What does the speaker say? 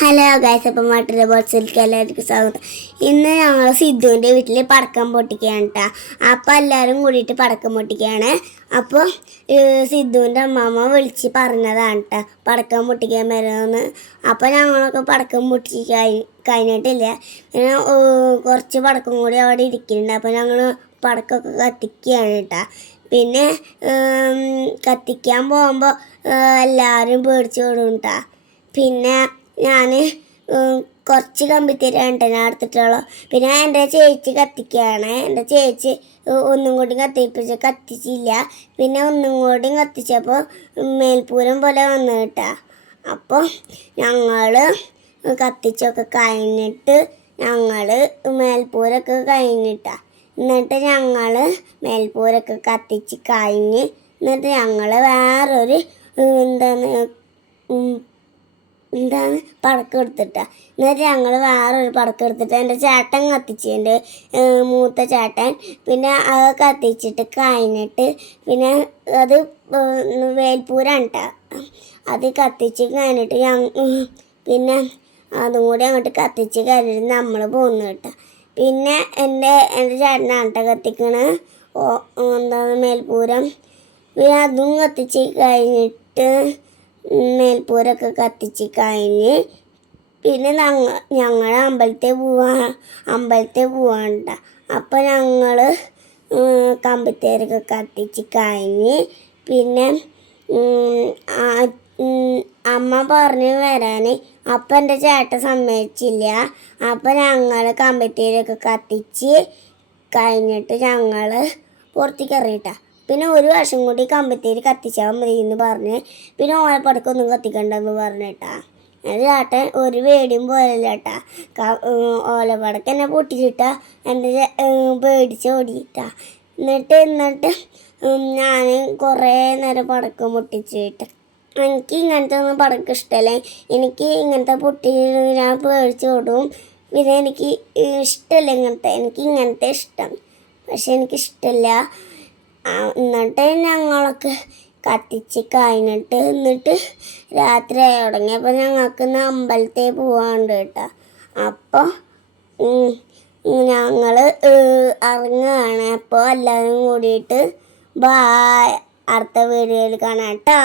Hello guys, അപ്പം മറ്റൊരു ബോട്ട്സിലേക്ക് എല്ലാവർക്കും സ്വാഗതം. ഇന്ന് ഞങ്ങൾ സിദ്ധുവിൻ്റെ വീട്ടിൽ പടക്കം പൊട്ടിക്കുകയാണ് കേട്ടോ. അപ്പം എല്ലാവരും കൂടിയിട്ട് പടക്കം പൊട്ടിക്കുകയാണ്. അപ്പോൾ സിദ്ധുവിൻ്റെ അമ്മാമ്മ വിളിച്ച് പറഞ്ഞതാണ് കേട്ടോ പടക്കം പൊട്ടിക്കാൻ വരുമെന്ന്. അപ്പോൾ ഞങ്ങളൊക്കെ പടക്കം പൊട്ടിച്ച് കഴിഞ്ഞിട്ടില്ല. പിന്നെ കുറച്ച് പടക്കം കൂടി അവിടെ ഇരിക്കുന്നുണ്ട്. അപ്പോൾ ഞങ്ങൾ പടക്കമൊക്കെ കത്തിക്കുകയാണ് കേട്ടോ. പിന്നെ കത്തിക്കാൻ പോകുമ്പോൾ എല്ലാവരും പേടിച്ച് വിടും കേട്ടോ. പിന്നെ ഞാൻ കുറച്ച് കമ്പിത്തിരിയാണ് ഞാൻ എടുത്തിട്ടുള്ളൂ. പിന്നെ എൻ്റെ ചേച്ചി കത്തിക്കുകയാണ്. എൻ്റെ ചേച്ചി ഒന്നും കൂടി കത്തിച്ചില്ല. പിന്നെ ഒന്നും കൂടി കത്തിച്ചപ്പോൾ മേൽപ്പൂരം പോലെ വന്നു കേട്ടാ. അപ്പോൾ ഞങ്ങൾ കത്തിച്ചൊക്കെ കഴിഞ്ഞിട്ട് ഞങ്ങൾ മേൽപ്പൂരൊക്കെ കഴിഞ്ഞിട്ടാ. എന്നിട്ട് ഞങ്ങൾ മേൽപ്പൂരൊക്കെ കത്തിച്ച് കഴിഞ്ഞ് എന്നിട്ട് ഞങ്ങൾ വേറൊരു എന്താണ് പടക്കം എടുത്തിട്ടാ. എന്നിട്ട് ഞങ്ങൾ വേറൊരു പടക്കം എടുത്തിട്ട് എൻ്റെ ചേട്ടൻ കത്തിച്ച്, എൻ്റെ മൂത്ത ചേട്ടൻ. പിന്നെ അത് കത്തിച്ചിട്ട് കഴിഞ്ഞിട്ട് പിന്നെ അത് വേൽപ്പൂരാണ് കേട്ടോ. അത് കത്തിച്ച് കഴിഞ്ഞിട്ട് പിന്നെ അതും കൂടി അങ്ങോട്ട് കത്തിച്ച് കഴിഞ്ഞിട്ട് നമ്മൾ പോന്നു കേട്ടോ. പിന്നെ എൻ്റെ ചേട്ടനാണ് കേട്ടോ കത്തിക്കണ് മേൽപ്പൂരം. പിന്നെ അതും കത്തിച്ച് കഴിഞ്ഞിട്ട് മേൽപ്പൂരൊക്കെ കത്തിച്ച് കഴിഞ്ഞ് പിന്നെ ഞങ്ങൾ അമ്പലത്തിൽ പോവാണ്ട. അപ്പോൾ ഞങ്ങൾ കമ്പിത്തേരൊക്കെ കത്തിച്ച് കഴിഞ്ഞ് പിന്നെ അമ്മ പറഞ്ഞു വരാൻ. അപ്പം എൻ്റെ ചേട്ടൻ സമ്മതിച്ചില്ല. അപ്പം ഞങ്ങൾ കമ്പിത്തേരൊക്കെ കത്തിച്ച് കഴിഞ്ഞിട്ട് ഞങ്ങൾ പുറത്തേക്ക് ഇറങ്ങിയിട്ടാ. പിന്നെ ഒരു വർഷം കൂടി കമ്പിത്തേരി കത്തിച്ചാൽ മതി എന്ന് പറഞ്ഞ് പിന്നെ ഓലപ്പടക്കൊന്നും കത്തിക്കണ്ടെന്ന് പറഞ്ഞിട്ടാ. എൻ്റെ ചേട്ടൻ ഒരു പേടിയും പോലല്ല കേട്ടാ. ഓലപ്പടക്കം എന്നെ പൊട്ടിച്ചിട്ടാ എൻ്റെ പേടിച്ച് ഓടിയിട്ടാ. എന്നിട്ട് ഞാൻ കുറേ നേരം പടക്കം പൊട്ടിച്ചിട്ട് എനിക്ക് ഇങ്ങനത്തെ ഒന്നും പടക്കം ഇഷ്ടമല്ല. എനിക്ക് ഇങ്ങനത്തെ പൊട്ടി ഞാൻ പേടിച്ച് ഓടും. പിന്നെ എനിക്ക് ഇഷ്ടമല്ല എനിക്ക് ഇങ്ങനത്തെ ഇഷ്ടം. പക്ഷെ എനിക്കിഷ്ടമല്ല. എന്നിട്ട് ഞങ്ങളൊക്കെ കത്തിച്ച് കഴിഞ്ഞിട്ട് എന്നിട്ട് രാത്രി ആയി തുടങ്ങിയപ്പോൾ ഞങ്ങൾക്ക് ഇന്ന് അമ്പലത്തിൽ പോകാണ്ട് കേട്ടോ. അപ്പോൾ ഞങ്ങൾ ഇറങ്ങുകയാണ്. അപ്പോൾ എല്ലാവരും കൂടിയിട്ട് ബായ്, അടുത്ത വീഡിയോയിൽ കാണാം കേട്ടോ.